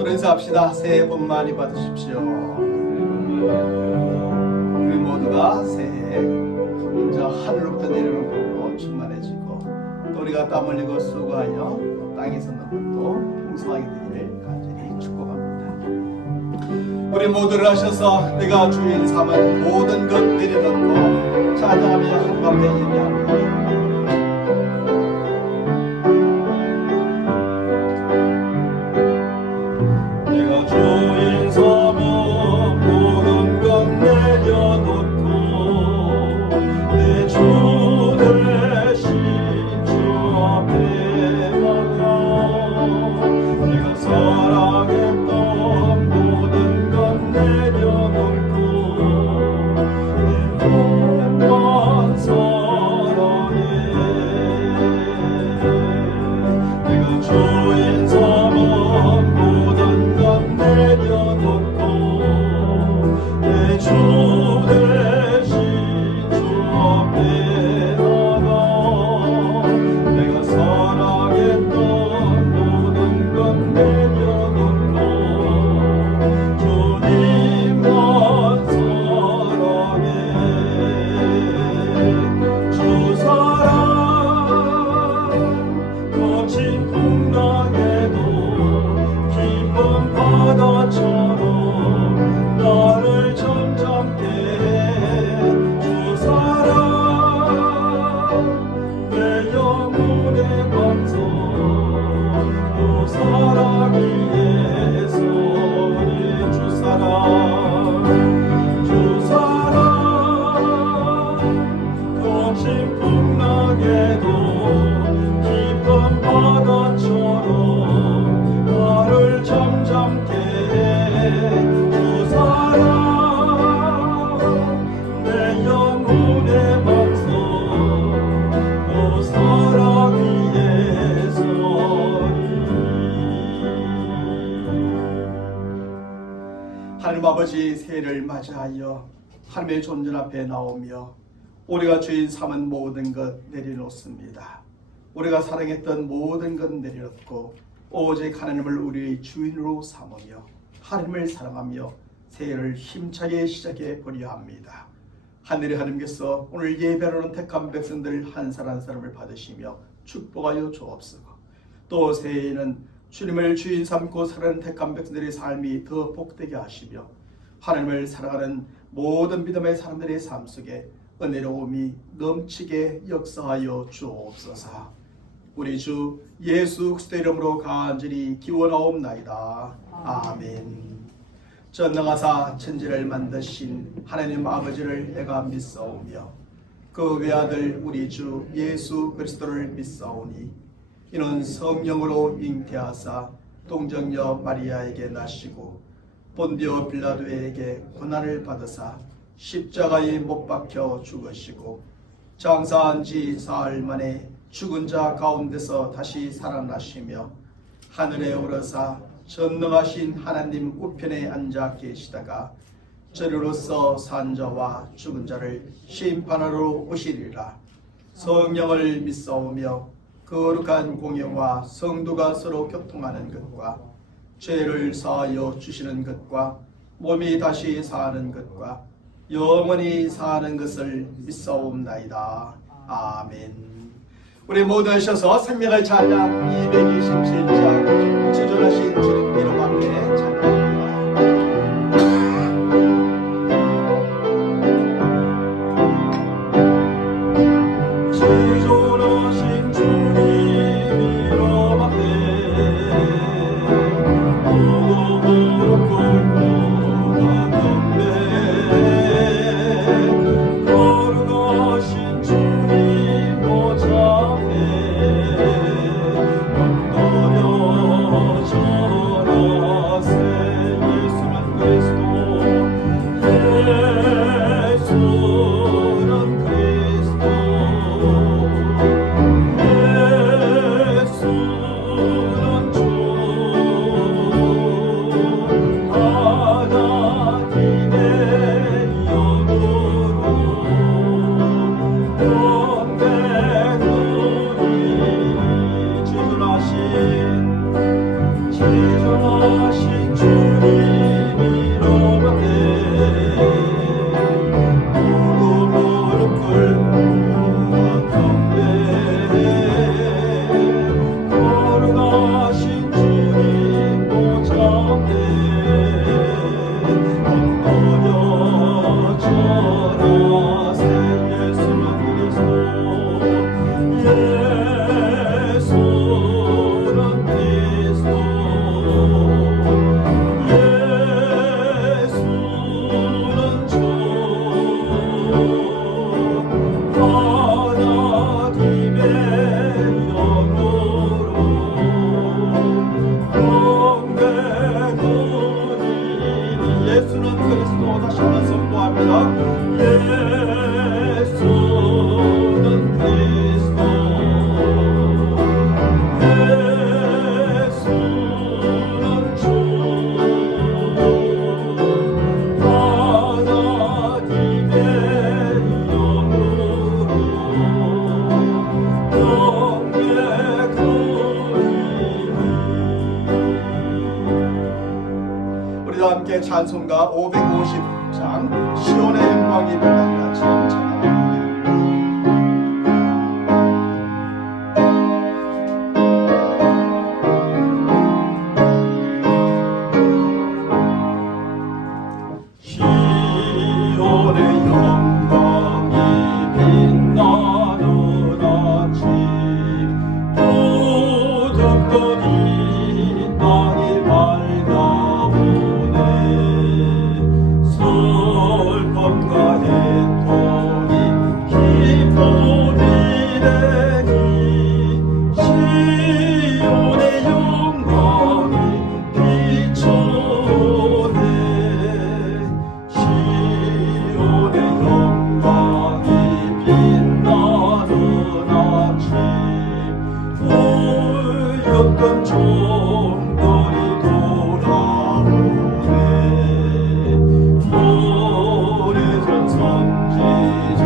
서로 인사합시다. 새해 복 많이 받으십시오. 우리 모두가 새해 저 하늘로부터 내려오는 복으로 충만해지고 또 우리가 땀 흘리고 수고하여 땅에서 넣은 것도 풍성하게 되기를 간절히 축복합니다. 우리 모두를 하셔서 내가 주인 삼은 모든 것 내려놓고 찬양하며 하나님 앞에 예배합니다. 하나님 아버지, 새해를 맞이하여 하나님의 존전 앞에 나오며 우리가 주인 삼은 모든 것 내려놓습니다. 우리가 사랑했던 모든 것 내려놓고 오직 하나님을 우리의 주인으로 삼으며 하나님을 사랑하며 새해를 힘차게 시작해 보려 합니다. 하늘의 하나님께서 오늘 예배하는 택한 백성들 한 사람 한 사람을 받으시며 축복하여 주옵소서. 또 새해에는 주님을 주인 삼고 살아가는 택한 백성들의 삶이 더 복되게 하시며 하나님을 사랑하는 모든 믿음의 사람들의 삶 속에 은혜로움이 넘치게 역사하여 주옵소서. 우리 주 예수 그리스도의 이름으로 간절히 기원하옵나이다. 아멘. 전능하사 천지를 만드신 하나님 아버지를 내가 믿사오며 그 외아들 우리 주 예수 그리스도를 믿사오니 이는 성령으로 잉태하사 동정녀 마리아에게 나시고 본디오 빌라도에게 고난을 받으사 십자가에 못 박혀 죽으시고 장사한 지 사흘 만에 죽은 자 가운데서 다시 살아나시며 하늘에 오르사 전능하신 하나님 우편에 앉아 계시다가 저리로서 산 자와 죽은 자를 심판하러 오시리라. 성령을 믿사오며 거룩한 공예와 성도가 서로 교통하는 것과 죄를 사하여 주시는 것과 몸이 다시 사는 것과 영원히 사는 것을 믿사옵나이다. 아멘. 우리 모두 하셔서 생명의 찬양 227장 지존하신 주님 이름 앞에 찬양합니다. 시전하신 주님 이름에 무릎 꿇고 경배 거룩하신 주님 보좌에 엎드려져라 새 예수는 그리스도 예수는 그리스도 예수는 주 하나님의 영으로 영광하니 예수는 그리스도 다시 한번 선포합니다. 예수는 그리스도 예수는 주 하나님의 영으로 영광하니 우리 다 함께 찬송가 550장 시온의 영광이 빛나리라 찬양합니다. 시온의 영광이 빛나는 아침 부득더니 땅이 밝아오네 슬픔과 애통이 기쁨이 되니 시온의 영광이 비춰오네 시온의 영광이 빛나는 아침 울렸던 종들이 돌아오네 오래전 선지자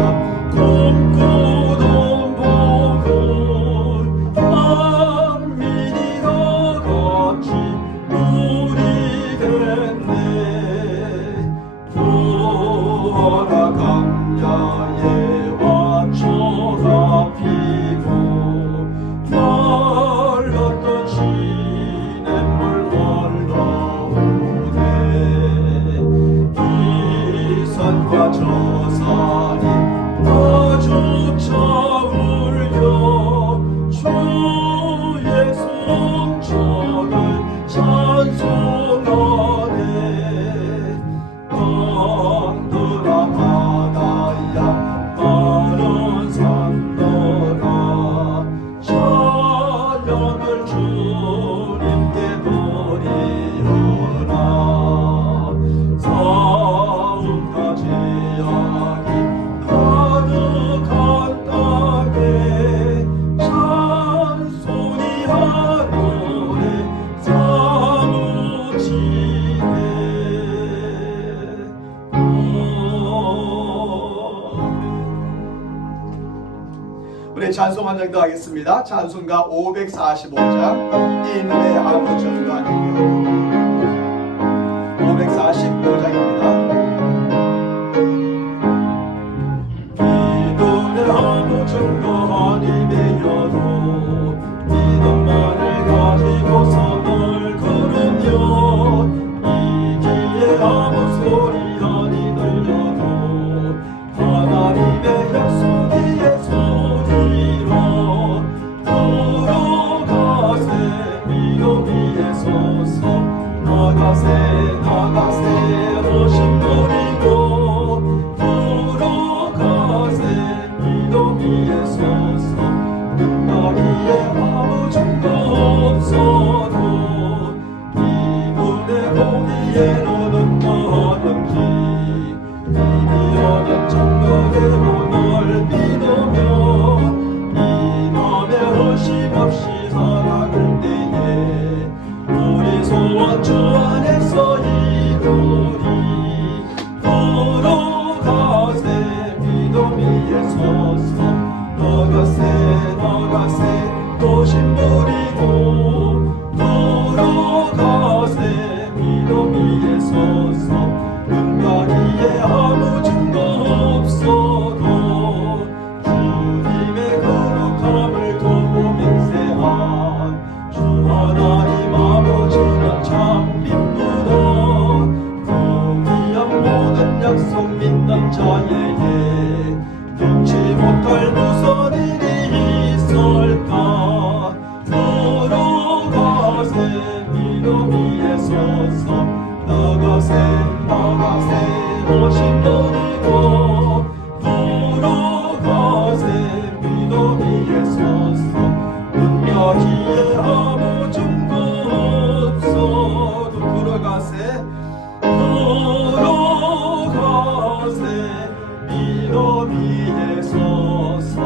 꿈꾸던 복을 만민이 다 같이 누리겠네 부어라 강야에 화초가 피고 말랐던 시냇물 흘러오네 이 산과 저 산이 마주쳐 울려 주의 성전을 찬송하네 땅들아 바다야 마른 산더라 찬양을 주님께 드리오라 사움과 제약이 가득한 땅에 찬송이 하늘에 사무치네 우리 찬송 한 장 더 하겠습니다. 찬송가 545장 인내 아무 전관이며 545장입니다. 믿음의 아무 전관이며도 믿음만을 가지고 선을 걸으며 이기에 아무 소리 아니 들려도 하나님의 약속이 예수리라 걸어가세 믿음 위에 서서 버리고 걸어가세 미도 위에 서서 능력이에 아무 증거 없어도 걸어가세 미도 위에 서서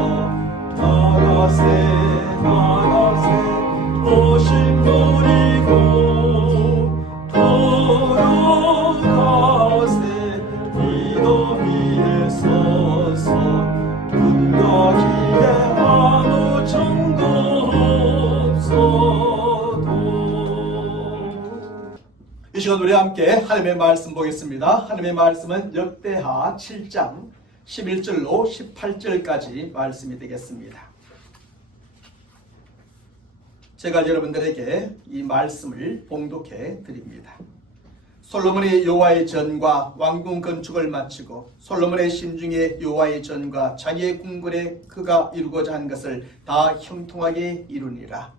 나가세 오심 버리고 걸어가세 미도 위에 서서 능력이에 아무 증거 없어도. 이 시간 우리 함께 하나님의 말씀 보겠습니다. 하나님의 말씀은 역대하 7장 11절로 18절까지 말씀이 되겠습니다. 제가 여러분들에게 이 말씀을 봉독해 드립니다. 솔로몬이 여호와의 전과 왕궁 건축을 마치고 솔로몬의 심중에 여호와의 전과 자기의 궁궐에 그가 이루고자 한 것을 다 형통하게 이루니라.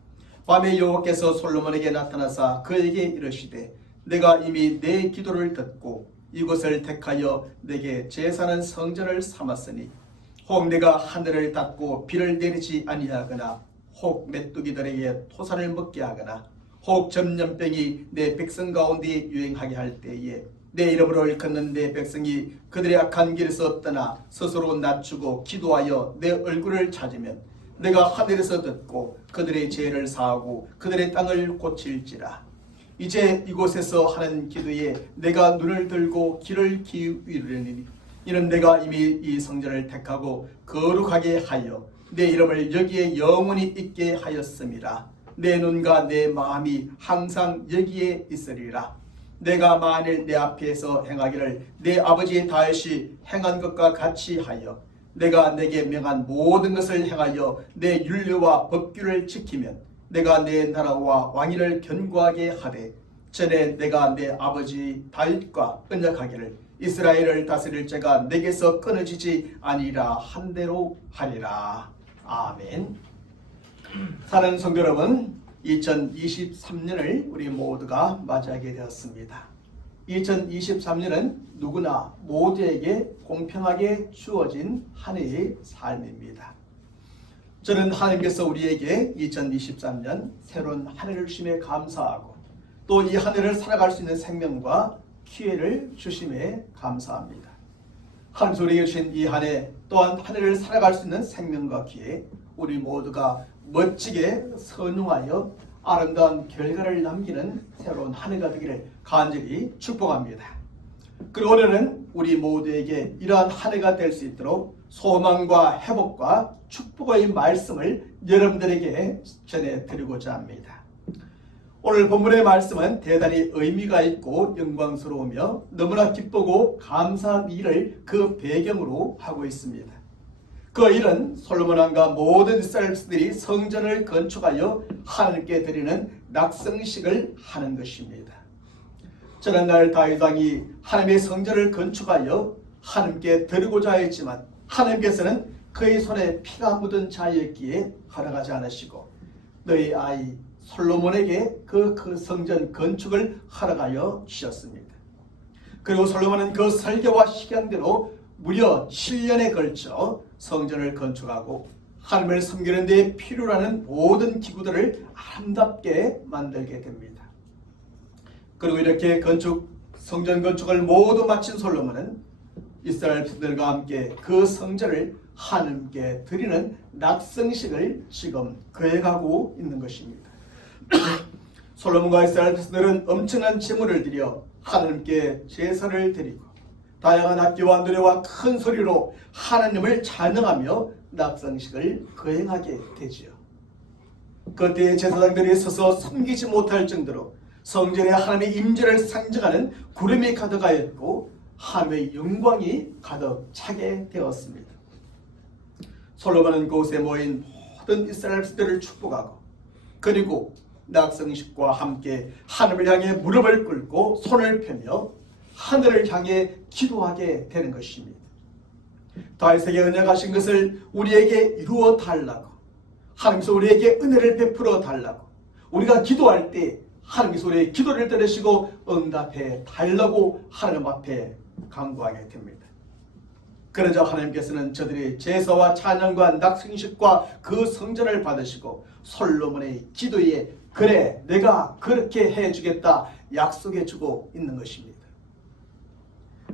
밤에 여호와께서 솔로몬에게 나타나사 그에게 이르시되 내가 이미 내 기도를 듣고 이곳을 택하여 내게 제사하는 성전을 삼았으니 혹 내가 하늘을 닫고 비를 내리지 아니하거나 혹 메뚜기들에게 토산을 먹게 하거나 혹 전염병이 내 백성 가운데 유행하게 할 때에 내 이름으로 일컫는 내 백성이 그들의 악한 길에서 떠나 스스로 낮추고 기도하여 내 얼굴을 찾으면 내가 하늘에서 듣고 그들의 죄를 사하고 그들의 땅을 고칠지라. 이제 이곳에서 하는 기도에 내가 눈을 들고 귀를 기울이리니 이는 내가 이미 이 성전을 택하고 거룩하게 하여 내 이름을 여기에 영원히 있게 하였음이라. 내 눈과 내 마음이 항상 여기에 있으리라. 내가 만일 내 앞에서 행하기를 내 아버지 다윗이 행한 것과 같이 하여 내가 내게 명한 모든 것을 행하여 내 율례와 법규를 지키면 내가 내 나라와 왕위를 견고하게 하되 전에 내가 내 아버지 다윗과 언약하기를 이스라엘을 다스릴 자가 내게서 끊어지지 아니라 한 대로 하리라. 아멘. 사랑하는 성도 여러분, 2023년을 우리 모두가 맞이하게 되었습니다. 2023년은 누구나 모두에게 공평하게 주어진 한 해의 삶입니다. 저는 하나님께서 우리에게 2023년 새로운 한 해를 주심에 감사하고 또 이 한 해를 살아갈 수 있는 생명과 기회를 주심에 감사합니다. 하나님께서 우리에게 주신 이 한 해 또한 한 해를 살아갈 수 있는 생명과 기회, 우리 모두가 멋지게 선용하여 아름다운 결과를 남기는 새로운 한 해가 되기를 간절히 축복합니다. 그리고 오늘은 우리 모두에게 이러한 한 해가 될 수 있도록 소망과 회복과 축복의 말씀을 여러분들에게 전해드리고자 합니다. 오늘 본문의 말씀은 대단히 의미가 있고 영광스러우며 너무나 기쁘고 감사한 일을 그 배경으로 하고 있습니다. 그 일은 솔로몬 왕과 모든 이스라엘 백성들이 성전을 건축하여 하나님께 드리는 낙성식을 하는 것입니다. 지난날 다윗 왕이 하나님의 성전을 건축하여 하나님께 드리고자 했지만 하나님께서는 그의 손에 피가 묻은 자였기에 허락하지 않으시고 너희 아이 솔로몬에게 그 성전 건축을 허락하여 주셨습니다. 그리고 솔로몬은 그 설계와 식양대로 무려 7년에 걸쳐 성전을 건축하고 하나님을 섬기는 데 필요로 하는 모든 기구들을 아름답게 만들게 됩니다. 그리고 이렇게 성전 건축을 모두 마친 솔로몬은 이스라엘 백성들과 함께 그 성전을 하나님께 드리는 낙성식을 지금 계획하고 있는 것입니다. 솔로몬과 이스라엘 백성들은 엄청난 제물을 드려 하나님께 제사를 드리고 다양한 악기와 노래와 큰 소리로 하나님을 찬양하며 낙성식을 거행하게 되지요. 그때의 제사장들이 서서 숨기지 못할 정도로 성전에 하나님의 임재를 상징하는 구름이 가득하였고 하나님의 영광이 가득 차게 되었습니다. 솔로몬은 그곳에 모인 모든 이스라엘 백성들을 축복하고 그리고 낙성식과 함께 하늘을 향해 무릎을 꿇고 손을 펴며 하늘을 향해 기도하게 되는 것입니다. 다윗에게 언약하신 것을 우리에게 이루어 달라고, 하나님께서 우리에게 은혜를 베풀어 달라고, 우리가 기도할 때 하나님께서 우리의 기도를 들으시고 응답해 달라고 하나님 앞에 간구하게 됩니다. 그러자 하나님께서는 저들의 제사와 찬양과 낙성식과 그 성전을 받으시고 솔로몬의 기도에 그래 내가 그렇게 해주겠다 약속해주고 있는 것입니다.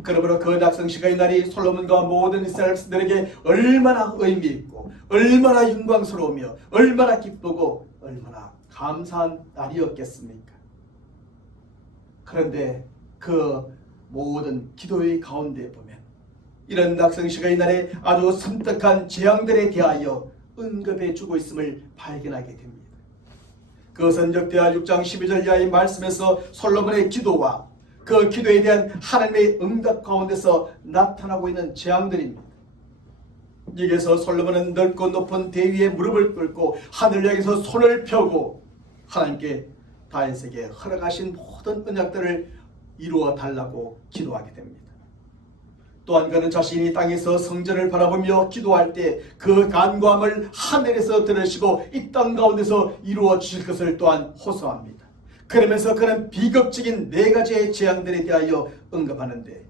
그러므로 그 낙성식의 날이 솔로몬과 모든 이스라엘 백성들에게 얼마나 의미 있고 얼마나 영광스러우며 얼마나 기쁘고 얼마나 감사한 날이었겠습니까? 그런데 그 모든 기도의 가운데 보면 이런 낙성식의 날에 아주 섬뜩한 재앙들에 대하여 언급해 주고 있음을 발견하게 됩니다. 그것은 역대하 6장 12절 이하의 말씀에서 솔로몬의 기도와 그 기도에 대한 하나님의 응답 가운데서 나타나고 있는 재앙들입니다. 여기서 솔로몬은 넓고 높은 대 위에 무릎을 꿇고 하늘 향해서 손을 펴고 하나님께 다윗에게 허락하신 모든 언약들을 이루어 달라고 기도하게 됩니다. 또한 그는 자신이 땅에서 성전을 바라보며 기도할 때 그 간구함을 하늘에서 들으시고 이 땅 가운데서 이루어 주실 것을 또한 호소합니다. 그러면서 그는 비극적인 네 가지의 재앙들에 대하여 언급하는데,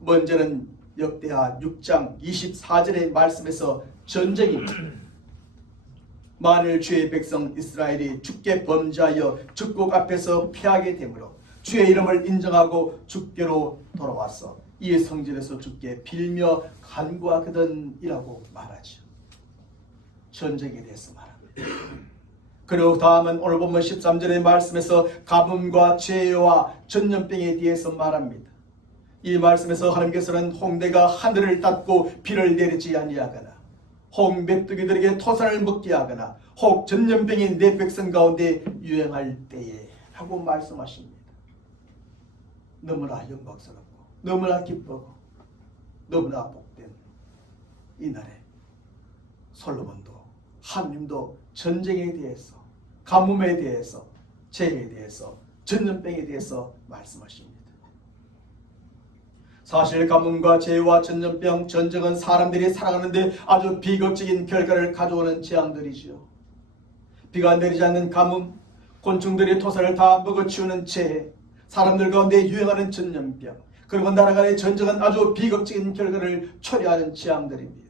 먼저는 역대하 6장 24절의 말씀에서 전쟁입니다. 만일 주의 백성 이스라엘이 주께 범죄하여 적국 앞에서 패하게 되므로 주의 이름을 인정하고 주께로 돌아와서 이 성전에서 주께 빌며 간구하거든이라고 말하죠. 전쟁에 대해서 말합니다. 그리고 다음은 오늘 본문 13절의 말씀에서 가뭄과 재해와 전염병에 대해서 말합니다. 이 말씀에서 하나님께서는 홍대가 하늘을 닫고 비를 내리지 아니하거나 혹 메뚜기들에게 토산을 먹게 하거나 혹 전염병이 내 백성 가운데 유행할 때에 라고 말씀하십니다. 너무나 영광스럽고 너무나 기쁘고 너무나 복된 이날에 솔로몬도 하나님도 전쟁에 대해서, 가뭄에 대해서, 재해에 대해서, 전염병에 대해서 말씀하십니다. 사실 가뭄과 재해와 전염병, 전쟁은 사람들이 살아가는데 아주 비극적인 결과를 가져오는 재앙들이지요. 비가 내리지 않는 가뭄, 곤충들이 토사를 다 먹어치우는 재해, 사람들 가운데 유행하는 전염병, 그리고 나라 간의 전쟁은 아주 비극적인 결과를 초래하는 재앙들입니다.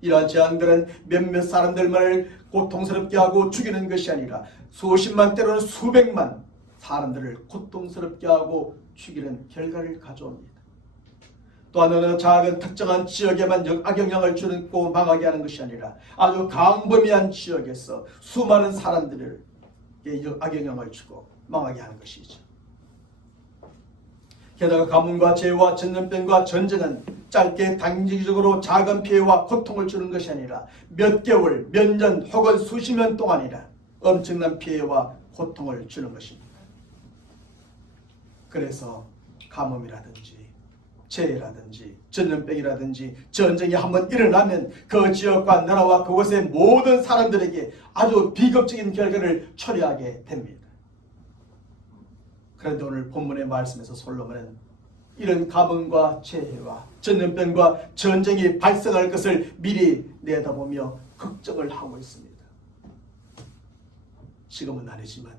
이러한 재앙들은 몇몇 사람들만을 고통스럽게 하고 죽이는 것이 아니라 수십만 때로는 수백만 사람들을 고통스럽게 하고 죽이는 결과를 가져옵니다. 또한 어느 작은 특정한 지역에만 악영향을 주고 망하게 하는 것이 아니라 아주 광범위한 지역에서 수많은 사람들을 악영향을 주고 망하게 하는 것이죠. 게다가 가뭄과 재해와 전염병과 전쟁은 짧게 단기적으로 작은 피해와 고통을 주는 것이 아니라 몇 개월, 몇 년 혹은 수십 년 동안이나 엄청난 피해와 고통을 주는 것입니다. 그래서 가뭄이라든지 재해라든지 전염병이라든지 전쟁이 한번 일어나면 그 지역과 나라와 그곳의 모든 사람들에게 아주 비극적인 결과를 초래하게 됩니다. 그런데 오늘 본문의 말씀에서 솔로몬은 이런 가뭄과 재해와 전염병과 전쟁이 발생할 것을 미리 내다보며 걱정을 하고 있습니다. 지금은 아니지만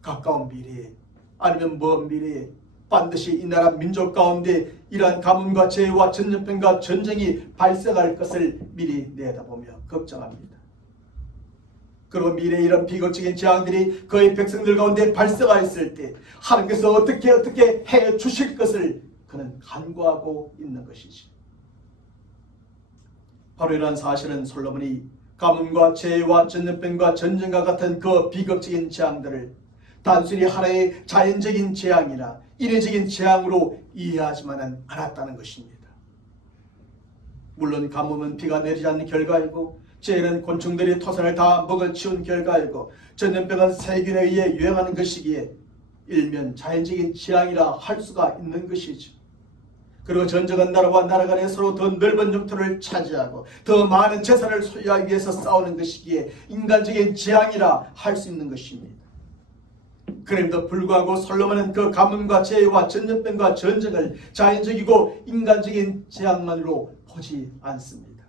가까운 미래에 아니면 먼 미래에 반드시 이 나라 민족 가운데 이러한 가뭄과 재해와 전염병과 전쟁이 발생할 것을 미리 내다보며 걱정합니다. 그리고 미래에 이런 비극적인 재앙들이 그의 백성들 가운데 발생하였을 때 하나님께서 어떻게 해 주실 것을 그는 간구하고 있는 것이지. 바로 이러한 사실은 솔로몬이 가뭄과 재해와 전염병과 전쟁과 같은 그 비극적인 재앙들을 단순히 하나의 자연적인 재앙이나 인위적인 재앙으로 이해하지만은 않았다는 것입니다. 물론 가뭄은 비가 내리지 않는 결과이고 재해는 곤충들이 토산을 다 먹어치운 결과이고 전염병은 세균에 의해 유행하는 것이기에 일면 자연적인 재앙이라 할 수가 있는 것이죠. 그리고 전쟁은 나라와 나라 간에 서로 더 넓은 영토를 차지하고 더 많은 재산을 소유하기 위해서 싸우는 것이기에 인간적인 재앙이라 할 수 있는 것입니다. 그럼에도 불구하고 솔로몬은 그 가뭄과 재해와 전염병과 전쟁을 자연적이고 인간적인 재앙만으로 보지 않습니다.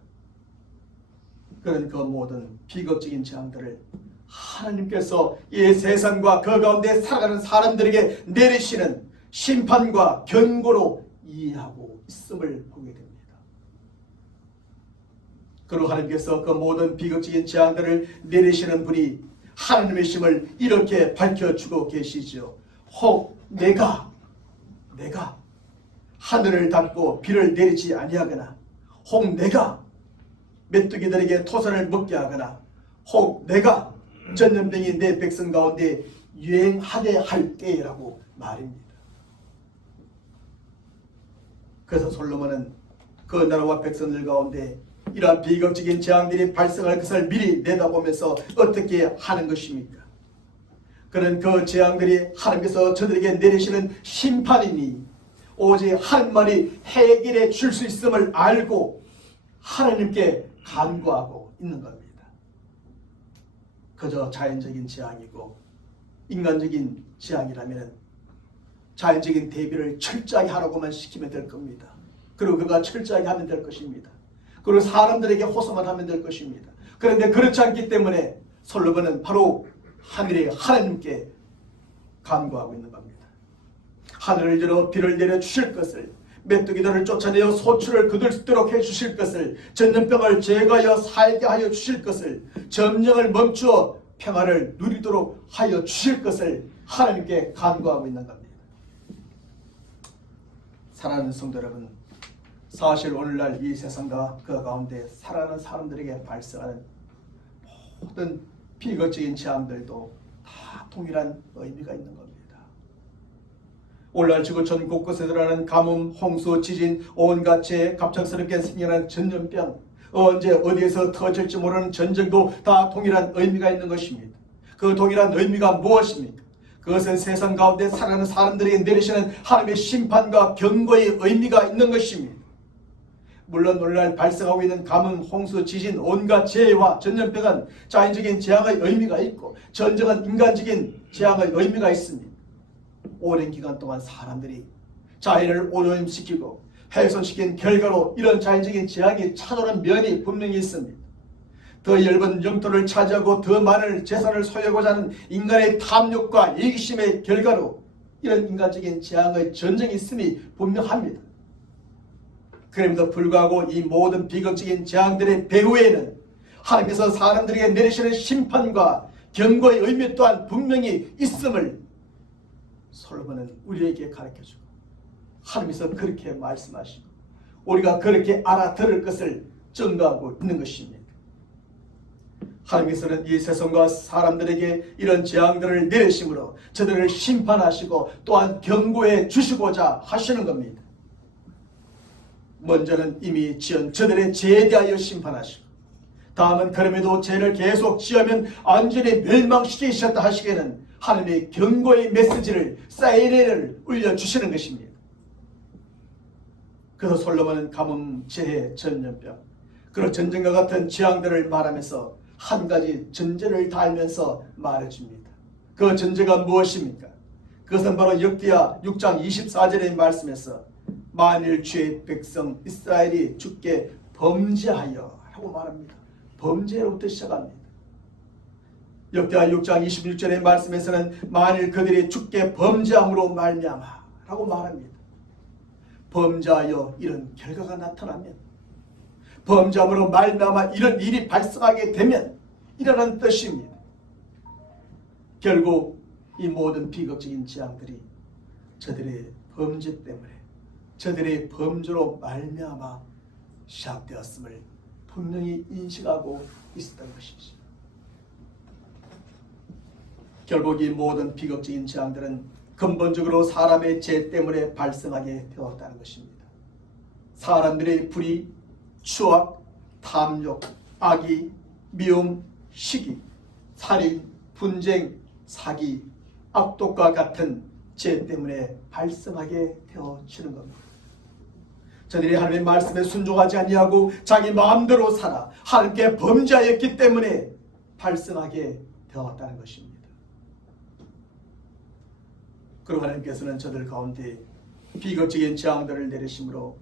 그런 그 모든 비극적인 재앙들을 하나님께서 이 세상과 그 가운데 살아가는 사람들에게 내리시는 심판과 경고로 이해하고 있음을 보게 됩니다. 그리고 하나님께서 그 모든 비극적인 재앙들을 내리시는 분이 하나님의 심을 이렇게 밝혀주고 계시죠. 혹 내가 하늘을 닫고 비를 내리지 아니하거나, 혹 내가 메뚜기들에게 토산을 먹게 하거나, 혹 내가 전염병이 내 백성 가운데 유행하게 할 때라고 말입니다. 그래서 솔로몬은 그 나라와 백성들 가운데 이러한 비극적인 재앙들이 발생할 것을 미리 내다보면서 어떻게 하는 것입니까? 그는 그 재앙들이 하나님께서 저들에게 내리시는 심판이니 오직 하나님만이 해결해 줄 수 있음을 알고 하나님께 간구하고 있는 겁니다. 그저 자연적인 재앙이고 인간적인 재앙이라면 자연적인 대비를 철저하게 하라고만 시키면 될 겁니다. 그리고 그가 철저하게 하면 될 것입니다. 그리고 사람들에게 호소만 하면 될 것입니다. 그런데 그렇지 않기 때문에 솔로몬은 바로 하늘의 하나님께 간구하고 있는 겁니다. 하늘을 열어 비를 내려 주실 것을, 메뚜기들을 쫓아내어 소출을 거둘 수 있도록 해주실 것을, 전염병을 제거하여 살게 하여 주실 것을, 점령을 멈추어 평화를 누리도록 하여 주실 것을 하나님께 간구하고 있는 겁니다. 사랑하는 성도 여러분, 사실 오늘날 이 세상과 그 가운데 살아가는 사람들에게 발생하는 모든 비극적인 재앙들도 다 동일한 의미가 있는 겁니다. 오늘날 지구촌 곳곳에 드러나는 가뭄, 홍수, 지진, 온갖 재해, 갑작스럽게 생겨난 전염병, 언제 어디에서 터질지 모르는 전쟁도 다 동일한 의미가 있는 것입니다. 그 동일한 의미가 무엇입니까? 그것은 세상 가운데 살아가는 사람들에게 내리시는 하나님의 심판과 경고의 의미가 있는 것입니다. 물론 오늘날 발생하고 있는 가뭄, 홍수, 지진, 온갖 재해와 전염병은 자연적인 재앙의 의미가 있고, 전쟁은 인간적인 재앙의 의미가 있습니다. 오랜 기간 동안 사람들이 자연을 오염시키고 훼손시킨 결과로 이런 자연적인 재앙이 찾아오는 면이 분명히 있습니다. 더 넓은 영토를 차지하고 더 많은 재산을 소유하고자 하는 인간의 탐욕과 이기심의 결과로 이런 인간적인 재앙의 전쟁이 있음이 분명합니다. 그럼에도 불구하고 이 모든 비극적인 재앙들의 배후에는 하나님께서 사람들에게 내리시는 심판과 경고의 의미 또한 분명히 있음을 솔로몬은 우리에게 가르쳐주고, 하나님께서 그렇게 말씀하시고 우리가 그렇게 알아들을 것을 증거하고 있는 것입니다. 하나님께서는 이 세상과 사람들에게 이런 재앙들을 내리심으로 저들을 심판하시고 또한 경고해 주시고자 하시는 겁니다. 먼저는 이미 지은 저들의 죄에 대하여 심판하시고, 다음은 그럼에도 죄를 계속 지으면 완전히 멸망시키셨다 하시기에는 하나님의 경고의 메시지를, 사이렌을 울려주시는 것입니다. 그래서 솔로몬은 가뭄, 재해, 전염병, 그런 전쟁과 같은 재앙들을 말하면서 한 가지 전제를 달면서 말해줍니다. 그 전제가 무엇입니까? 그것은 바로 역대하 6장 24절의 말씀에서 만일 주의 백성 이스라엘이 주께 범죄하여 라고 말합니다. 범죄로부터 시작합니다. 역대하 6장 26절의 말씀에서는 만일 그들이 주께 범죄함으로 말미암아 라고 말합니다. 범죄하여 이런 결과가 나타나면, 범죄함으로 말미암아 이런 일이 발생하게 되면 이라는 뜻입니다. 결국 이 모든 비극적인 재앙들이 저들의 범죄 때문에, 저들의 범죄로 말미암아 시작되었음을 분명히 인식하고 있었던 것이죠. 결국 이 모든 비극적인 재앙들은 근본적으로 사람의 죄 때문에 발생하게 되었다는 것입니다. 사람들의 불의, 추악, 탐욕, 악의, 미움, 시기, 살인, 분쟁, 사기, 악독과 같은 죄 때문에 발생하게 되어지는 겁니다. 저들이 하나님의 말씀에 순종하지 아니하고 자기 마음대로 살아 하나님께 범죄하였기 때문에 발생하게 되었다는 것입니다. 그리고 하나님께서는 저들 가운데 비극적인 재앙들을 내리심으로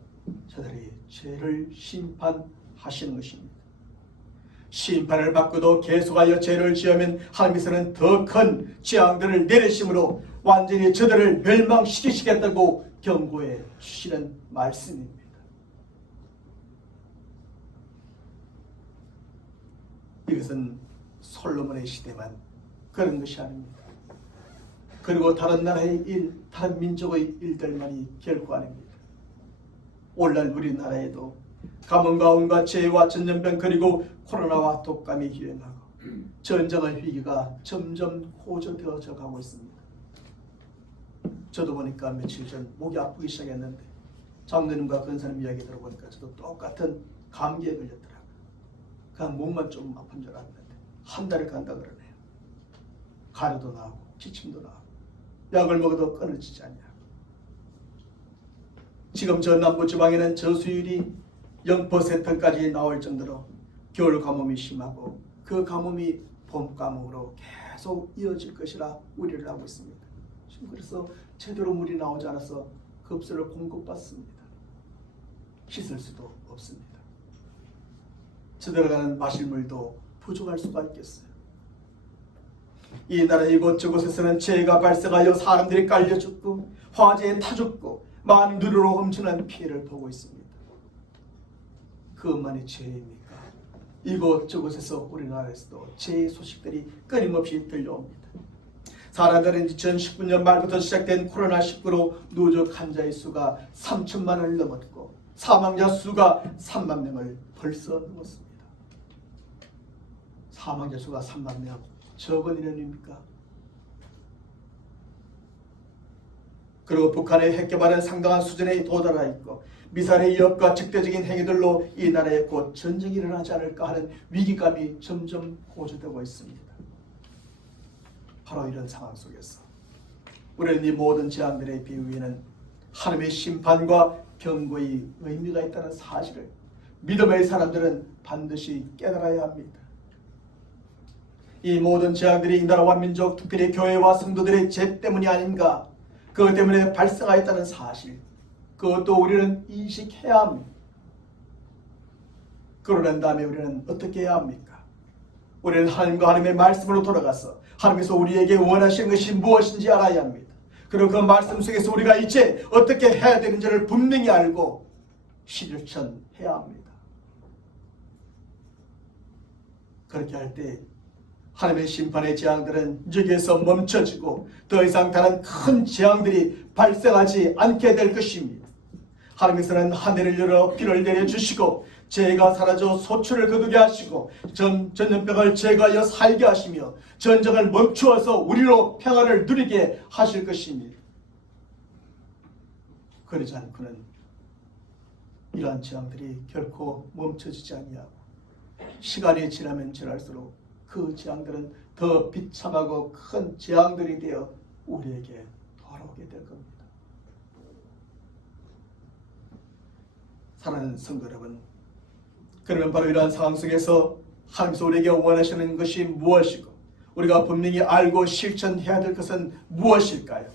저들의 죄를 심판하시는 것입니다. 심판을 받고도 계속하여 죄를 지으면 하나님께서는 더 큰 재앙들을 내리심으로 완전히 저들을 멸망시키시겠다고 경고해 주시는 말씀입니다. 이것은 솔로몬의 시대만 그런 것이 아닙니다. 그리고 다른 나라의 일, 다른 민족의 일들만이 결코 아닙니다. 오늘날 우리나라에도 가뭄과 온갖 재해와 전염병 그리고 코로나와 독감이 유행하고 전쟁의 위기가 점점 고조되어져 가고 있습니다. 저도 보니까 며칠 전 목이 아프기 시작했는데 장로님과 근사님 이야기 들어보니까 저도 똑같은 감기에 걸렸더라고요. 그냥 목만 좀 아픈 줄 알았는데 한 달을 간다 그러네요. 가려도 나오고 기침도 나오고 약을 먹어도 끊어지지 않냐. 지금 저 남부지방에는 저수율이 0%까지 나올 정도로 겨울 가뭄이 심하고 그 가뭄이 봄 가뭄으로 계속 이어질 것이라 우려를 하고 있습니다. 지금 그래서 제대로 물이 나오지 않아서 급수를 공급받습니다. 씻을 수도 없습니다. 제대로 가는 마실 물도 부족할 수가 있겠어요. 이 나라 이곳저곳에서는 재해가 발생하여 사람들이 깔려 죽고 화재에 타 죽고 많은 누리로 엄청난 피해를 보고 있습니다. 그것만이 죄입니까? 이곳저곳에서 우리나라에서도 재해 소식들이 끊임없이 들려옵니다. 사람들은 2019년 말부터 시작된 코로나19로 누적 환자의 수가 3천만을 넘었고 사망자 수가 3만 명을 벌써 넘었습니다. 사망자 수가 3만 명, 적은 인원입니까? 그리고 북한의 핵 개발은 상당한 수준에 도달하 있고 미사일의 위협과 적대적인 행위들로 이 나라에 곧 전쟁이 일어나지 않을까 하는 위기감이 점점 고조되고 있습니다. 바로 이런 상황 속에서 우리는 이 모든 재앙들의 비유에는 하나님의 심판과 경고의 의미가 있다는 사실을 믿음의 사람들은 반드시 깨달아야 합니다. 이 모든 재앙들이 이 나라와 민족, 특별히 교회와 성도들의 죄 때문이 아닌가, 그것 때문에 발생하였다는 사실, 그것도 우리는 인식해야 합니다. 그러고 난 다음에 우리는 어떻게 해야 합니까? 우리는 하나님과 하나님의 말씀으로 돌아가서 하나님께서 우리에게 원하시는 것이 무엇인지 알아야 합니다. 그리고 그 말씀 속에서 우리가 이제 어떻게 해야 되는지를 분명히 알고 실천해야 합니다. 그렇게 할 때 하나님의 심판의 재앙들은 여기에서 멈춰지고 더 이상 다른 큰 재앙들이 발생하지 않게 될 것입니다. 하나님께서는 하늘을 열어 비를 내려주시고 재해가 사라져 소출을 거두게 하시고 전염병을 제거하여 살게 하시며 전쟁을 멈추어서 우리로 평안을 누리게 하실 것입니다. 그러지 않고는 이러한 재앙들이 결코 멈춰지지 아니하고 시간이 지나면 지날수록 그 재앙들은 더 비참하고 큰 재앙들이 되어 우리에게 돌아오게 될 겁니다. 사랑하는 성도 여러분, 그러면 바로 이러한 상황 속에서 하나님께서 우리에게 원하시는 것이 무엇이고 우리가 분명히 알고 실천해야 될 것은 무엇일까요?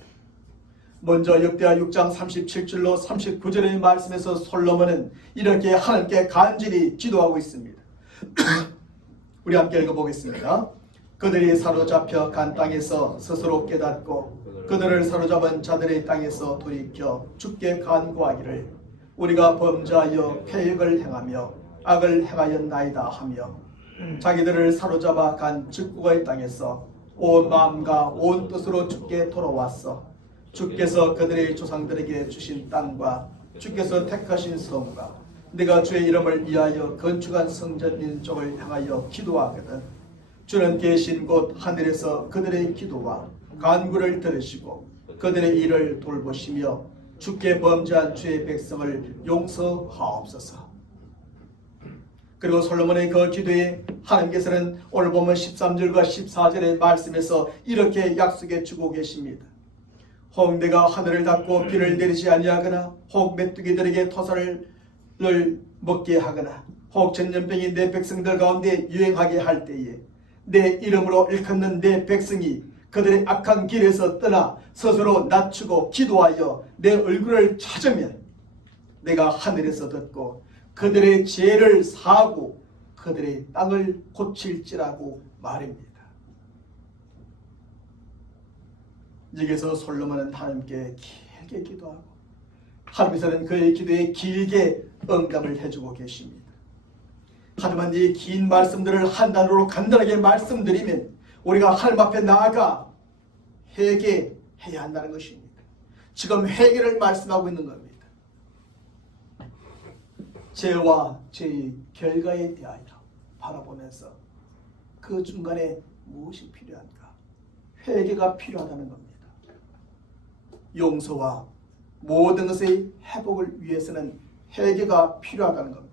먼저 역대하 6장 37절로 39절의 말씀에서 솔로몬은 이렇게 하나님께 간절히 기도하고 있습니다. 우리 함께 읽어보겠습니다. 그들이 사로잡혀 간 땅에서 스스로 깨닫고 그들을 사로잡은 자들의 땅에서 돌이켜 주께 간구하기를 우리가 범죄하여 패역을 행하며 악을 행하였나이다 하며 자기들을 사로잡아 간 즉국의 땅에서 온 마음과 온 뜻으로 주께 돌아왔어. 주께서 그들의 조상들에게 주신 땅과 주께서 택하신 성과 내가 주의 이름을 위하여 건축한 성전 인쪽을 향하여 기도하거든 주는 계신 곳 하늘에서 그들의 기도와 간구를 들으시고 그들의 일을 돌보시며 주께 범죄한 주의 백성을 용서하옵소서. 그리고 솔로몬의 그 기도에 하나님께서는 오늘 보면 13절과 14절의 말씀에서 이렇게 약속해 주고 계십니다. 혹 내가 하늘을 닫고 비를 내리지 아니하거나 혹 메뚜기들에게 토사를 먹게 하거나 혹 전염병이 내 백성들 가운데 유행하게 할 때에 내 이름으로 일컫는 내 백성이 그들의 악한 길에서 떠나 스스로 낮추고 기도하여 내 얼굴을 찾으면 내가 하늘에서 듣고 그들의 죄를 사하고 그들의 땅을 고칠지라고 말입니다. 여기서 솔로몬은 하나님께 길게 기도하고 하나님께서는 그의 기도에 길게 응답을 해주고 계십니다. 하지만 이 긴 말씀들을 한 단어로 간단하게 말씀드리면 우리가 하나님 앞에 나아가 회개해야 한다는 것입니다. 지금 회개를 말씀하고 있는 겁니다. 죄와 죄의 결과에 대하여 바라보면서 그 중간에 무엇이 필요한가? 회개가 필요하다는 겁니다. 용서와 모든 것의 회복을 위해서는 회개가 필요하다는 겁니다.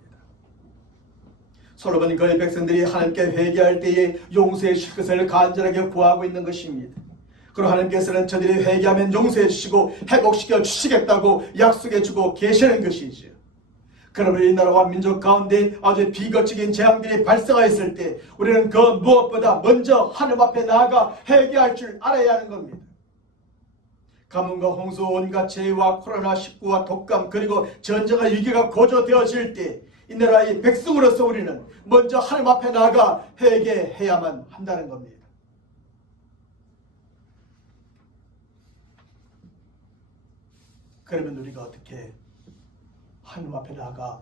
솔로몬이 그의 백성들이 하나님께 회개할 때에 용서해 주실 것을 간절하게 구하고 있는 것입니다. 그리고 하나님께서는 저들이 회개하면 용서해 주시고 회복시켜 주시겠다고 약속해 주고 계시는 것이지요. 그러므로 이 나라와 민족 가운데 아주 비극적인 재앙들이 발생하였을 때 우리는 그 무엇보다 먼저 하나님 앞에 나아가 회개할 줄 알아야 하는 겁니다. 가뭄과 홍수, 온갖 재해와 코로나19와 독감 그리고 전쟁과 위기가 고조되어질 때 이 나라의 백성으로서 우리는 먼저 하나님 앞에 나아가 회개해야만 한다는 겁니다. 그러면 우리가 어떻게 하나님 앞에 나아가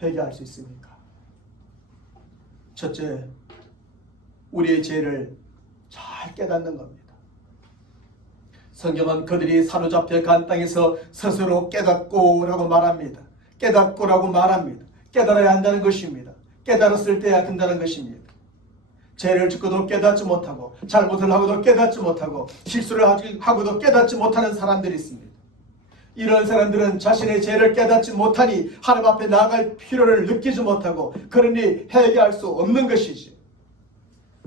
회개할 수 있습니까? 첫째, 우리의 죄를 잘 깨닫는 겁니다. 성경은 그들이 사로잡혀 간 땅에서 스스로 깨닫고라고 말합니다. 깨닫고라고 말합니다. 깨달아야 한다는 것입니다. 깨달았을 때야 된다는 것입니다. 죄를 짓고도 깨닫지 못하고 잘못을 하고도 깨닫지 못하고 실수를 하고도 깨닫지 못하는 사람들이 있습니다. 이런 사람들은 자신의 죄를 깨닫지 못하니 하나님 앞에 나아갈 필요를 느끼지 못하고 그러니 회개할 수 없는 것이지.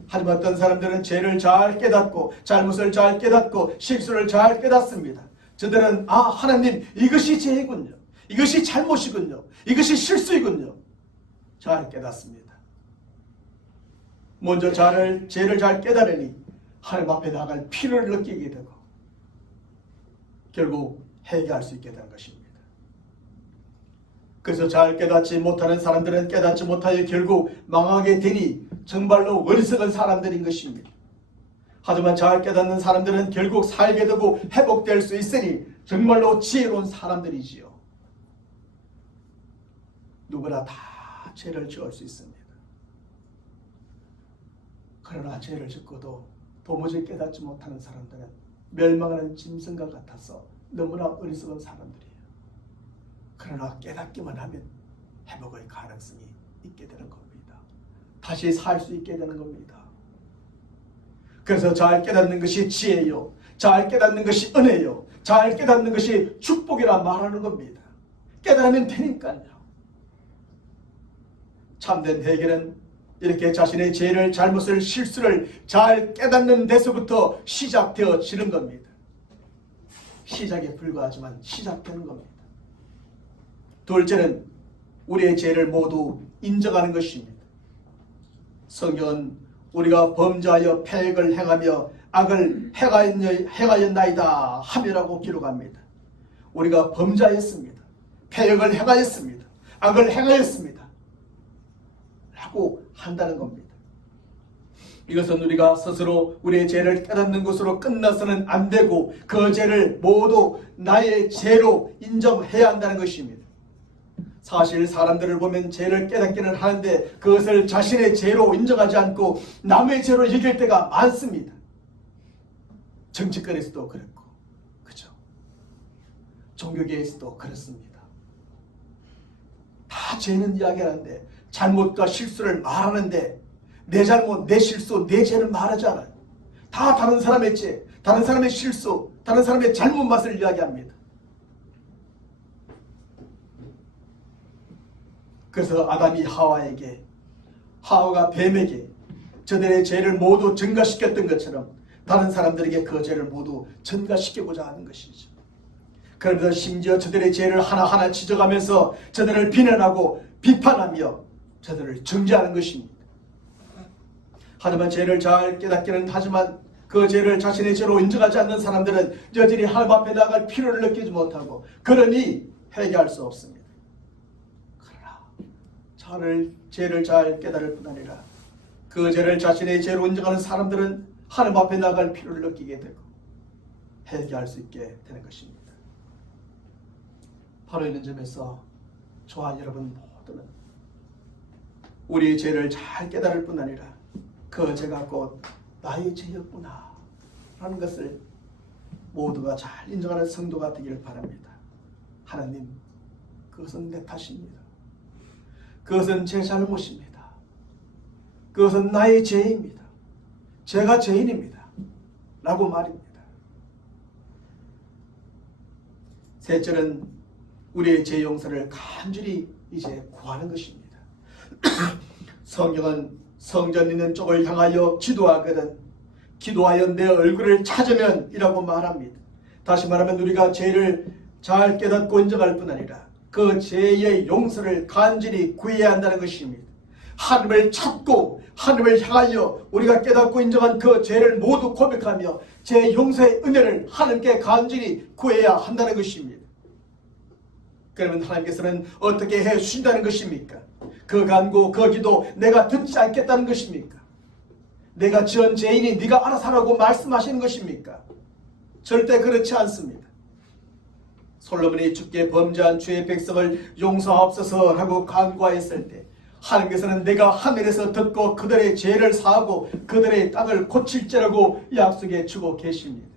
하지만 어떤 사람들은 죄를 잘 깨닫고 잘못을 잘 깨닫고 실수를 잘 깨닫습니다. 저들은 하나님 이것이 죄이군요. 이것이 잘못이군요. 이것이 실수이군요. 잘 깨닫습니다. 먼저 죄를 잘 깨달으니 하나님 앞에 나아갈 필요를 느끼게 되고 결국 회개할 수 있게 되는 것입니다. 그래서 잘 깨닫지 못하는 사람들은 깨닫지 못하여 결국 망하게 되니 정말로 어리석은 사람들인 것입니다. 하지만 잘 깨닫는 사람들은 결국 살게 되고 회복될 수 있으니 정말로 지혜로운 사람들이지요. 누구나 다 죄를 지을 수 있습니다. 그러나 죄를 짓고도 도무지 깨닫지 못하는 사람들은 멸망하는 짐승과 같아서 너무나 어리석은 사람들이에요. 그러나 깨닫기만 하면 회복의 가능성이 있게 되는 겁니다. 다시 살 수 있게 되는 겁니다. 그래서 잘 깨닫는 것이 지혜요, 잘 깨닫는 것이 은혜요, 잘 깨닫는 것이 축복이라 말하는 겁니다. 깨달으면 되니까요. 참된 회개는 이렇게 자신의 죄를, 잘못을, 실수를 잘 깨닫는 데서부터 시작되어지는 겁니다. 시작에 불과하지만 시작되는 겁니다. 둘째는 우리의 죄를 모두 인정하는 것입니다. 성경은 우리가 범죄하여 패역을 행하며 악을 행하였나이다 하며라고 기록합니다. 우리가 범죄하였습니다. 패역을 행하였습니다. 악을 행하였습니다. 라고 한다는 겁니다. 이것은 우리가 스스로 우리의 죄를 깨닫는 것으로 끝나서는 안 되고 그 죄를 모두 나의 죄로 인정해야 한다는 것입니다. 사실 사람들을 보면 죄를 깨닫기는 하는데 그것을 자신의 죄로 인정하지 않고 남의 죄로 여길 때가 많습니다. 정치권에서도 그렇고, 그죠? 종교계에서도 그렇습니다. 다 죄는 이야기하는데 잘못과 실수를 말하는데 내 잘못, 내 실수, 내 죄는 말하지 않아요. 다 다른 사람의 죄, 다른 사람의 실수, 다른 사람의 잘못 맛을 이야기합니다. 그래서 아담이 하와에게, 하와가 뱀에게 저들의 죄를 모두 전가시켰던 것처럼 다른 사람들에게 그 죄를 모두 전가시키고자 하는 것이죠. 그러면서 심지어 저들의 죄를 하나하나 지적하면서 저들을 비난하고 비판하며 저들을 정죄하는 것입니다. 하지만 죄를 잘 깨닫기는 하지만 그 죄를 자신의 죄로 인정하지 않는 사람들은 여전히 하나님 앞에 나갈 필요를 느끼지 못하고 그러니 회개할 수 없습니다. 그러나 죄를 잘 깨달을 뿐 아니라 그 죄를 자신의 죄로 인정하는 사람들은 하나님 앞에 나갈 필요를 느끼게 되고 회개할 수 있게 되는 것입니다. 바로 이런 점에서 저와 여러분 모두는 우리의 죄를 잘 깨달을 뿐 아니라 그 죄가 곧 나의 죄였구나 라는 것을 모두가 잘 인정하는 성도가 되기를 바랍니다. 하나님, 그것은 내 탓입니다. 그것은 제 잘못입니다. 그것은 나의 죄입니다. 제가 죄인입니다. 라고 말입니다. 셋째는 우리의 죄 용서를 간절히 이제 구하는 것입니다. 성경은 성전 있는 쪽을 향하여 기도하거든 기도하여 내 얼굴을 찾으면 이라고 말합니다. 다시 말하면 우리가 죄를 잘 깨닫고 인정할 뿐 아니라 그 죄의 용서를 간절히 구해야 한다는 것입니다. 하나님을 찾고 하나님을 향하여 우리가 깨닫고 인정한 그 죄를 모두 고백하며 죄 용서의 은혜를 하나님께 간절히 구해야 한다는 것입니다. 그러면 하나님께서는 어떻게 해 주신다는 것입니까? 그 간구, 그 기도 내가 듣지 않겠다는 것입니까? 내가 지은 죄인이 네가 알아서 하라고 말씀하시는 것입니까? 절대 그렇지 않습니다. 솔로몬이 주께 범죄한 주의 백성을 용서하옵소서 라고 간구하였을 때 하나님께서는 내가 하늘에서 듣고 그들의 죄를 사하고 그들의 땅을 고칠지라고 약속해 주고 계십니다.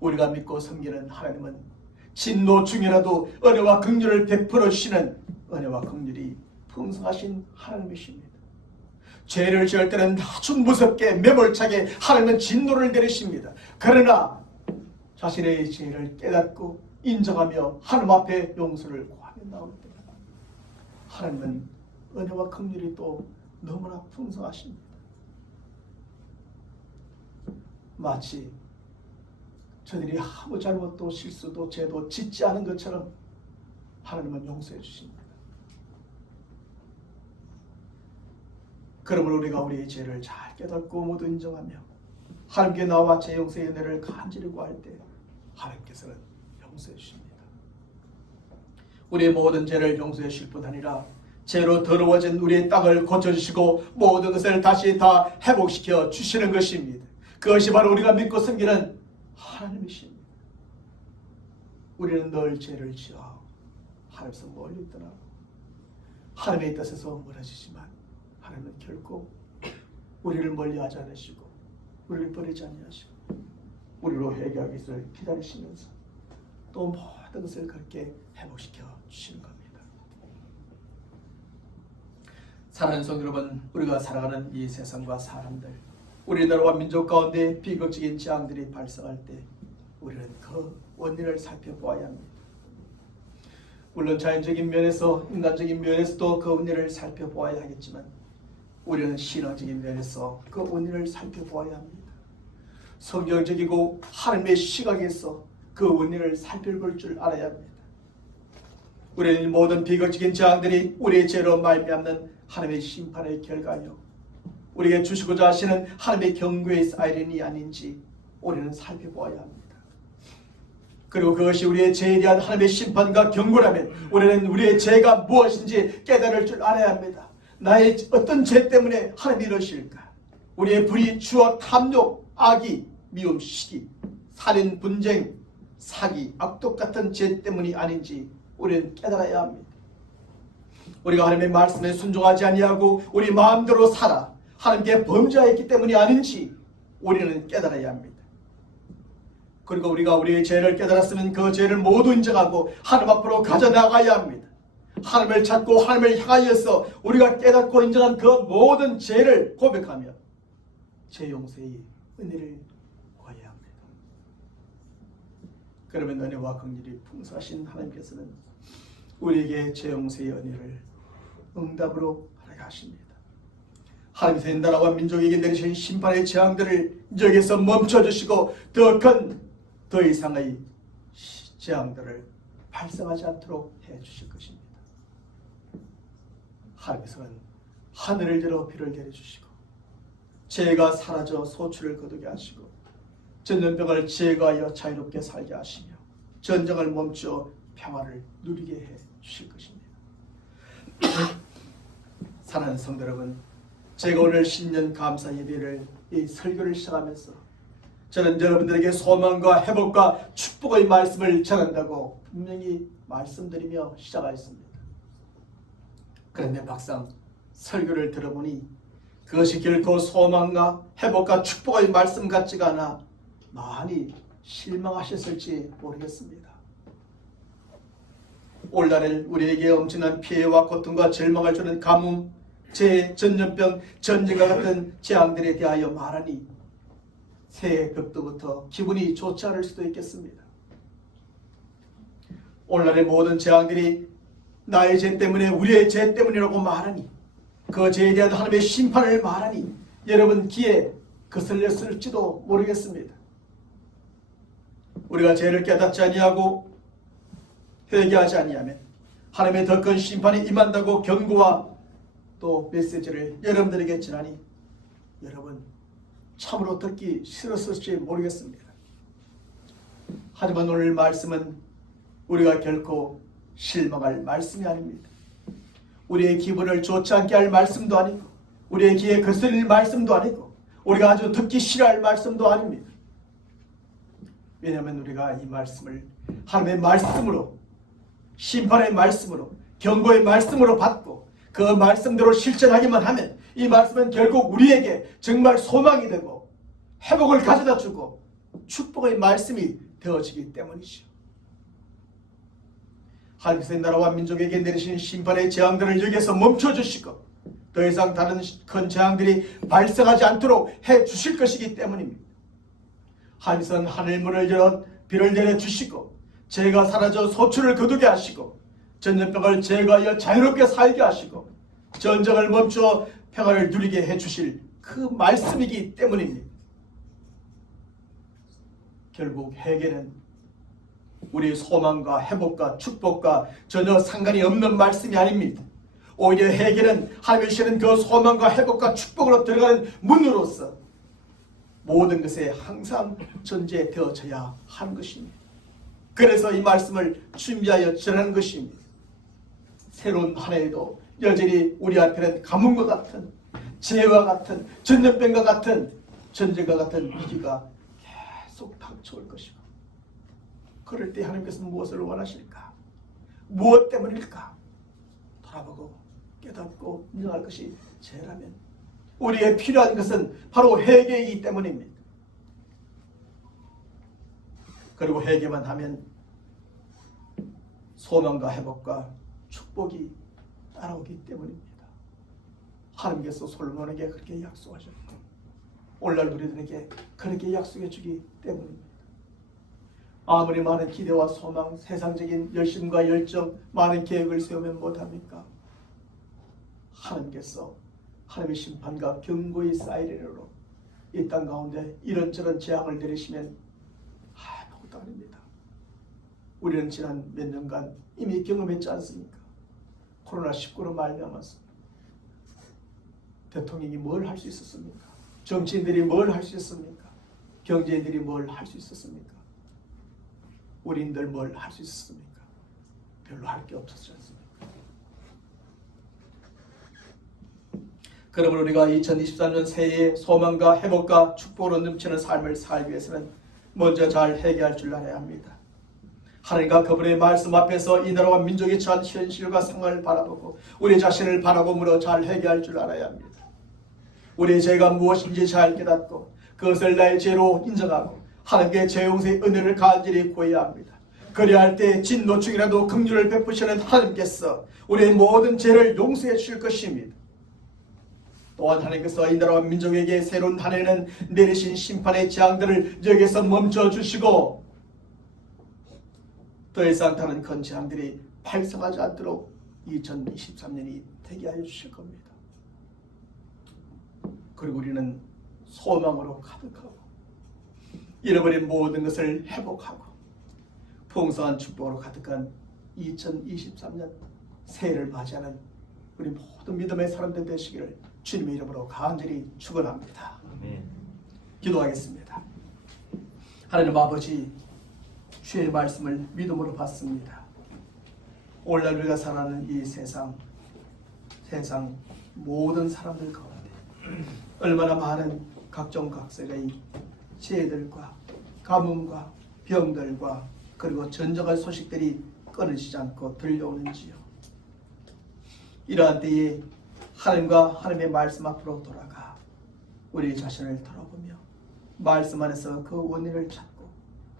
우리가 믿고 섬기는 하나님은 진노 중이라도 은혜와 긍휼을 베풀어 주시는 은혜와 긍휼이 풍성하신 하나님이십니다. 죄를 지을 때는 아주 무섭게 매몰차게 하나님은 진노를 내리십니다. 그러나 자신의 죄를 깨닫고 인정하며 하나님 앞에 용서를 구하며 나올 때 하나님은 은혜와 긍휼이 또 너무나 풍성하십니다. 마치 저들이 아무 잘못도 실수도 죄도 짓지 않은 것처럼 하나님은 용서해 주십니다. 그러므로 우리가 우리의 죄를 잘 깨닫고 모두 인정하며 하나님께 나와 죄 용서의 은혜를 간절히 구할 때 하나님께서는 용서해 주십니다. 우리의 모든 죄를 용서해 주실 뿐 아니라 죄로 더러워진 우리의 땅을 고쳐주시고 모든 것을 다시 다 회복시켜 주시는 것입니다. 그것이 바로 우리가 믿고 섬기는 하나님이십니다. 우리는 늘 죄를 지어 하나님께서 멀리 떠나고 하나님의 뜻에서 멀어지지만 하나님은 결코 우리를 멀리하지 않으시고 우리를 버리지 아니하시고 우리로 회개하기 위해서 기다리시면서 또 모든 것을 그렇게 회복시켜 주시는 겁니다. 사랑하는 성도 여러분, 우리가 살아가는 이 세상과 사람들, 우리나라와 민족 가운데 비극적인 재앙들이 발생할 때 우리는 그 원인을 살펴보아야 합니다. 물론 자연적인 면에서 인간적인 면에서도 그 원인을 살펴보아야 하겠지만 우리는 신앙적인 면에서 그 원인을 살펴보아야 합니다. 성경적이고 하나님의 시각에서 그 원인을 살펴볼 줄 알아야 합니다. 우리는 모든 비극적인 재앙들이 우리의 죄로 말미암는 하나님의 심판의 결과요 우리에게 주시고자 하시는 하나님의 경고의 사이렌이 아닌지 우리는 살펴보아야 합니다. 그리고 그것이 우리의 죄에 대한 하나님의 심판과 경고라면 우리는 우리의 죄가 무엇인지 깨달을 줄 알아야 합니다. 나의 어떤 죄 때문에 하나님이 이러실까? 우리의 불의, 추억, 탐욕, 악의, 미움, 시기, 살인, 분쟁, 사기, 악독 같은 죄 때문이 아닌지 우리는 깨달아야 합니다. 우리가 하나님의 말씀에 순종하지 아니하고 우리 마음대로 살아 하나님께 범죄하였기 때문이 아닌지 우리는 깨달아야 합니다. 그리고 우리가 우리의 죄를 깨달았으면 그 죄를 모두 인정하고 하나님 앞으로 가져나가야 합니다. 하나님을 찾고 하나님을 향하여서 우리가 깨닫고 인정한 그 모든 죄를 고백하며 죄 용서의 은혜를 구해야 합니다. 그러면 은혜와 긍휼이 풍성하신 하나님께서는 우리에게 죄 용서의 은혜를 응답으로 하게 하십니다. 하나님께서 나라와 민족에게 내리신 심판의 재앙들을 여기서 멈춰주시고 더 이상의 재앙들을 발생하지 않도록 해주실 것입니다. 하나님께서는 하늘을 열어 비를 내려주시고 죄가 사라져 소출을 거두게 하시고 전염병을 제거하여 자유롭게 살게 하시며 전쟁을 멈추어 평화를 누리게 해 주실 것입니다. 사랑하는 성도 여러분, 제가 오늘 신년 감사 예배를 이 설교를 시작하면서 저는 여러분들에게 소망과 회복과 축복의 말씀을 전한다고 분명히 말씀드리며 시작하였습니다. 그런데 막상 설교를 들어보니 그것이 결코 소망과 회복과 축복의 말씀 같지가 않아 많이 실망하셨을지 모르겠습니다. 오늘날 우리에게 엄청난 피해와 고통과 절망을 주는 가뭄, 재해, 전염병, 전쟁과 같은 재앙들에 대하여 말하니 새해 벽도부터 기분이 좋지 않을 수도 있겠습니다. 오늘날의 모든 재앙들이 나의 죄 때문에 우리의 죄 때문이라고 말하니 그 죄에 대한 하나님의 심판을 말하니 여러분 귀에 거슬렸을지도 모르겠습니다. 우리가 죄를 깨닫지 아니하고 회개하지 아니하면 하나님의 더 큰 심판이 임한다고 경고와 또 메시지를 여러분들에게 전하니 여러분 참으로 듣기 싫었을지 모르겠습니다. 하지만 오늘 말씀은 우리가 결코 실망할 말씀이 아닙니다. 우리의 기분을 좋지 않게 할 말씀도 아니고 우리의 귀에 거슬릴 말씀도 아니고 우리가 아주 듣기 싫어할 말씀도 아닙니다. 왜냐하면 우리가 이 말씀을 하나님의 말씀으로, 심판의 말씀으로, 경고의 말씀으로 받고 그 말씀대로 실천하기만 하면 이 말씀은 결국 우리에게 정말 소망이 되고 회복을 가져다 주고 축복의 말씀이 되어지기 때문이죠. 하나님께서 나라와 민족에게 내리신 심판의 재앙들을 여기에서 멈춰주시고 더 이상 다른 큰 재앙들이 발생하지 않도록 해주실 것이기 때문입니다. 하나님께서는 하늘문을 열어 비를 내려주시고 죄가 사라져 소출을 거두게 하시고 전염병을 제거하여 자유롭게 살게 하시고 전쟁을 멈추어 평화를 누리게 해주실 그 말씀이기 때문입니다. 결국 회개는 우리의 소망과 회복과 축복과 전혀 상관이 없는 말씀이 아닙니다. 오히려 회개는 하나님이 주시는 그 소망과 회복과 축복으로 들어가는 문으로서 모든 것에 항상 전제되어져야 하는 것입니다. 그래서 이 말씀을 준비하여 전하는 것입니다. 새로운 한 해에도 여전히 우리 앞에는 가뭄과 같은 재해와 같은 전염병과 같은 전쟁과 같은 위기가 계속 닥쳐올 것이고 그럴 때 하나님께서는 무엇을 원하실까? 무엇 때문일까? 돌아보고 깨닫고 인정할 것이 죄라면 우리의 필요한 것은 바로 회개이기 때문입니다. 그리고 회개만 하면 소망과 회복과 축복이 따라오기 때문입니다. 하나님께서 솔로몬에게 그렇게 약속하셨고 오늘날 우리들에게 그렇게 약속해 주기 때문입니다. 아무리 많은 기대와 소망, 세상적인 열심과 열정, 많은 계획을 세우면 못합니까? 하나님께서 하나님의 심판과 경고의 사이렌으로 이 땅 가운데 이런저런 재앙을 내리시면 아무것도 아닙니다. 우리는 지난 몇 년간 이미 경험했지 않습니까? 코로나19로 말미암아서 대통령이 뭘 할 수 있었습니까? 정치인들이 뭘 할 수 있었습니까? 경제인들이 뭘 할 수 있었습니까? 우리인들 뭘 할 수 있었습니까? 별로 할 게 없었지 않습니까? 그러므로 우리가 2023년 새해에 소망과 회복과 축복으로 넘치는 삶을 살기 위해서는 먼저 잘 회개할 줄 알아야 합니다. 하나님과 그분의 말씀 앞에서 이 나라와 민족이 처한 현실과 상황을 바라보고 우리 자신을 바라보므로 잘 회개할 줄 알아야 합니다. 우리의 죄가 무엇인지 잘 깨닫고 그것을 나의 죄로 인정하고 하나님께 죄 용서의 은혜를 간절히 구해야 합니다. 그래야 할 때 진노충이라도 긍휼을 베푸시는 하나님께서 우리의 모든 죄를 용서해 주실 것입니다. 또한 하나님께서 이 나라와 민족에게 새로운 한 해는 내리신 심판의 재앙들을 여기에서 멈춰주시고 더 이상 다른 큰 재앙들이 발생하지 않도록 2023년이 되게 하여 주실 겁니다. 그리고 우리는 소망으로 가득하고 잃어버린 모든 것을 회복하고 풍성한 축복으로 가득한 2023년 새해를 맞이하는 우리 모든 믿음의 사람들 되시기를 주님의 이름으로 간절히 축원합니다. 기도하겠습니다. 하나님 아버지, 주의 말씀을 믿음으로 받습니다. 오늘날 우리가 살아가는 이 세상 모든 사람들 가운데 얼마나 많은 각종 각색의 재해들과 가뭄과 병들과 그리고 전쟁의 소식들이 끊어지지 않고 들려오는지요. 이러한 때에 하나님과 하나님의 말씀 앞으로 돌아가 우리 자신을 돌아보며 말씀 안에서 그 원인을 찾고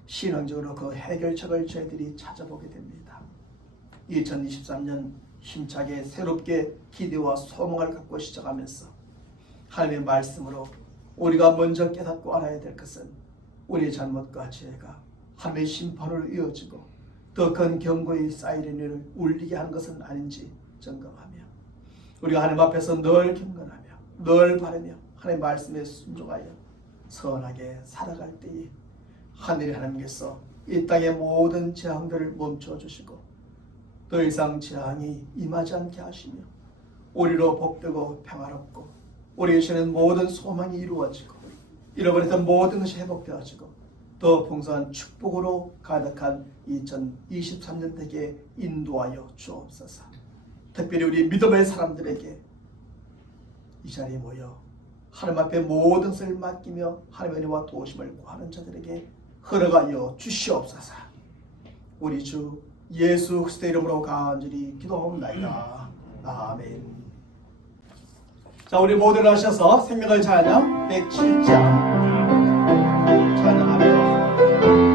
신앙적으로 그 해결책을 저희들이 찾아보게 됩니다. 2023년 힘차게 새롭게 기대와 소망을 갖고 시작하면서 하나님의 말씀으로 우리가 먼저 깨닫고 알아야 될 것은 우리의 잘못과 죄가 하나님의 심판으로 이어지고 더 큰 경고의 사이렌을 울리게 하는 것은 아닌지 점검하며 우리가 하나님 앞에서 늘 경건하며 늘 바르며 하나님의 말씀에 순종하여 선하게 살아갈 때에 하늘의 하나님께서 이 땅의 모든 재앙들을 멈춰주시고 더 이상 재앙이 임하지 않게 하시며 우리로 복되고 평화롭고 우리의 주는 모든 소망이 이루어지고 잃어버렸던 모든 것이 회복되어지고 더 풍성한 축복으로 가득한 2023년 되게 인도하여 주옵소서. 특별히 우리 믿음의 사람들에게 이 자리에 모여 하나님 앞에 모든 것을 맡기며 하나님의 은혜와 도우심을 구하는 자들에게 허락하여 주시옵소서. 우리 주 예수 그리스도의 이름으로 간절히 기도하옵나이다. 아멘. 자, 우리 모두 일어나셔서 생명의 찬양 107장 찬양하며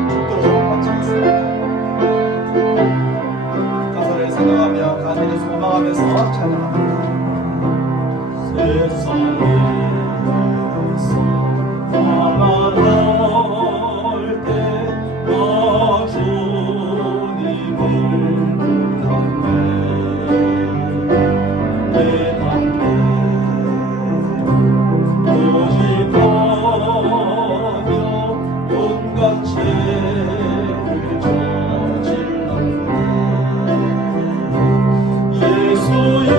죽도록 마치겠습니다. 가사를 생각하며 간절히 소망하면서 찬양합니다. 세상에서 나만할 때 나 주님을 부르네. 내 담대 고집하며 온갖 죄를 저질렀네. 예수여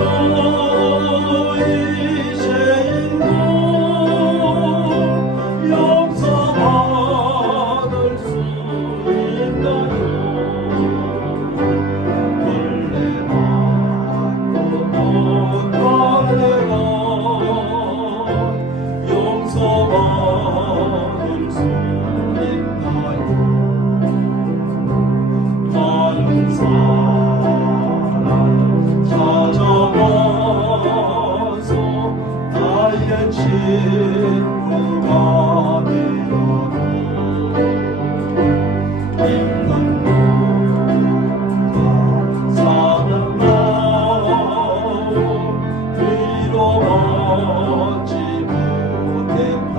친구가 되어도 힘든 누가 사는 마음 위로받지 못했다.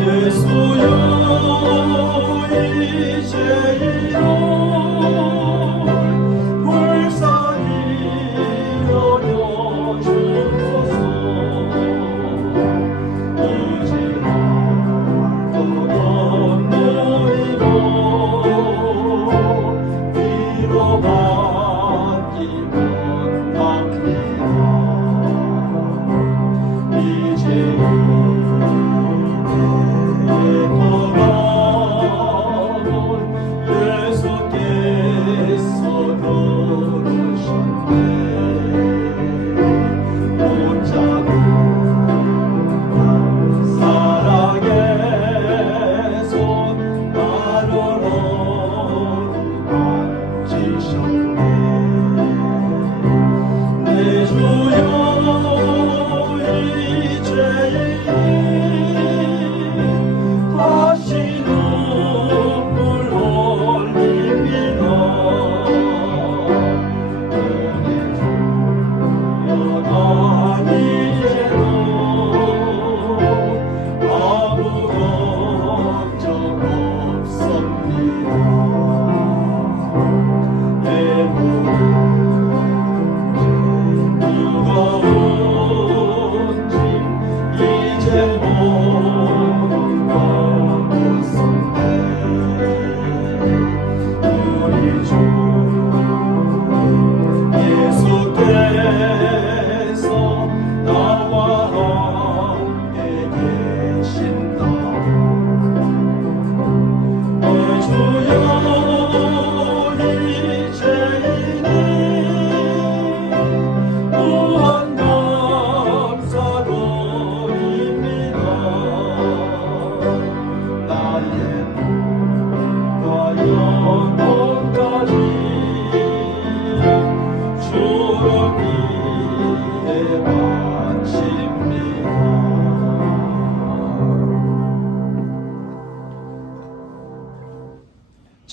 예수여 이제이여 불쌍히 여겨주소서.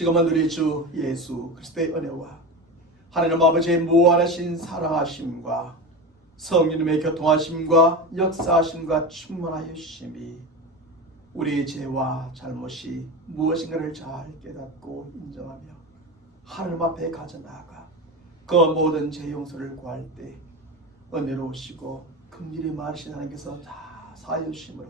지금은 우리 주 예수 그리스도의 은혜와 하나님 아버지의 무한하신 사랑하심과 성령님의 교통하심과 역사하심과 충만하여 주심이 우리의 죄와 잘못이 무엇인가를 잘 깨닫고 인정하며 하나님 앞에 가져나가 그 모든 죄 용서를 구할 때 은혜로우시고 긍휼히 많으신 하나님께서 다 사하여 주심으로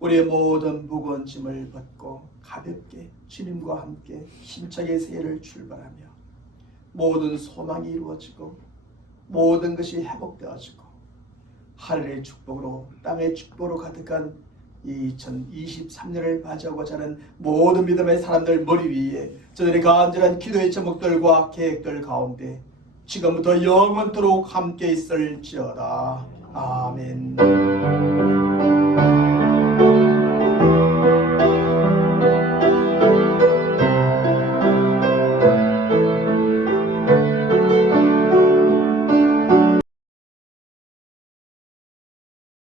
우리의 모든 무거운 짐을 벗고 가볍게 주님과 함께 힘차게 새해를 출발하며 모든 소망이 이루어지고 모든 것이 회복되어지고 하늘의 축복으로 땅의 축복으로 가득한 2023년을 맞이하고자 하는 모든 믿음의 사람들 머리 위에 저들의 간절한 기도의 제목들과 계획들 가운데 지금부터 영원토록 함께 있을지어다. 아멘.